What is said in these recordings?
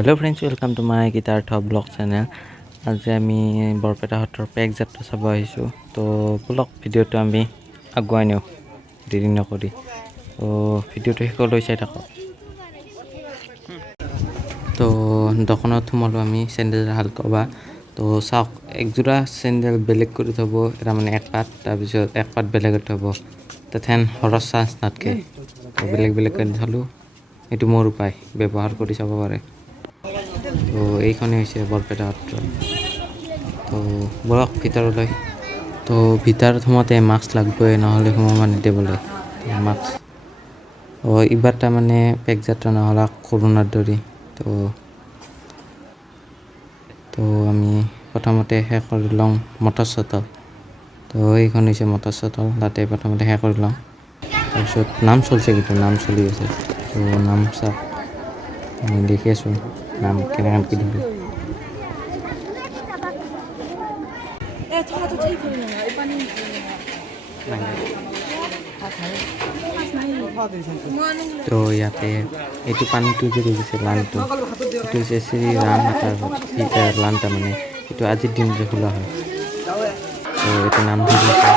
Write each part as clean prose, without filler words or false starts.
Hello' friends, welcome to my Geetartha blog channel. আজি আমি বৰপেটা সত্ৰৰ পেক যাত্ৰা চাব আহিছোঁ। তো ব্লগ ভিডিঅ'টো আমি আগুৱাই নিওঁ দেৰি নকৰি। তো ভিডিঅ'টো শেষলৈ চাই থাকক। তো দোকানত সোমালোঁ আমি চেণ্ডেল হাল কবা। তো চাওক, একযোৰা চেণ্ডেল বেলেগ কৰি থ'ব, এটা মানে এক পাত, তাৰপিছত এক পাত বেলেগত থ'ব, তাতেন সৰহ চান্স নাথাকে। তো বেলেগ বেলেগকৈ থ'লোঁ। এইটো মোৰ উপায়, ব্যৱহাৰ কৰি চাব পাৰে। তো এইখনেই হৈছে বৰপেটা সত্ৰ। তো বলক ভিতৰলৈ। তো ভিতৰত সোমাওঁতে মাস্ক লাগবই, নহ'লে সোমাব নিদিবলৈ মাস্ক। এইবাৰ তাৰমানে পেক যাত্ৰা নহ'লে কৰোণাৰ দৰে। তো আমি প্ৰথমতে শেষ কৰি লওঁ মটৰ চটল। তো এইখন হৈছে মটৰ চটল, তাতে প্ৰথমতে শেষ কৰি লওঁ। তাৰপিছত নাম চলিছে, কিন্তু নাম চলি আছে। তো নাম চাওক, আমি দেখি আছোঁ নাম কেনেকৈ কি দিবি। তো ইয়াতে এইটো পানীটো যে দেখিছে লানটো, এইটো হৈছে শ্ৰী ৰাম মাতাৰ লান। তাৰমানে এইটো আজিৰ দিনতে খোলা হয়। তো এইটো নাম ধৰিছে।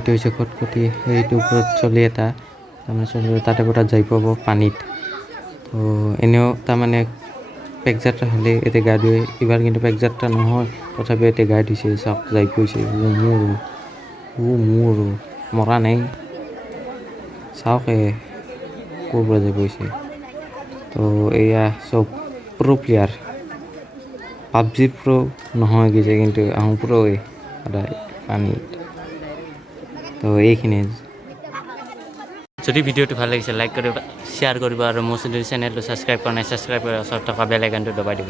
এইটো হৈছে খটখটি সেইটো ওপৰত চলি এটা তাৰমানে চলি তাতে পৰা যাই পাব পানীত তো এনেও তাৰমানে পেকযাত্ৰা হ'লে এতিয়া গা ধুৱে এইবাৰ কিন্তু পেকযাত্ৰা নহয় তথাপি এতিয়া গা ধুইছে চাওক যাই গৈছে মোৰ মৰা নাই চাওক ক'ৰ পৰা যাই গৈছে তো এয়া চব প্ৰ' প্লেয়াৰ পাবজিৰ প্ৰ' নহয় গৈছে কিন্তু আহোঁ প্ৰ' সদায় পানীত তো এইখিনিয়ে যদি ভিডিঅ'টো ভাল লাগিছে লাইক কৰিব শ্বেয়াৰ কৰিব আৰু মোৰ যদি চেনেলটো ছাবস্ক্ৰাইব কৰা নাই ছাবস্ক্ৰাইব কৰি ওচৰত থকা বেল আইকনটো দবাই দিব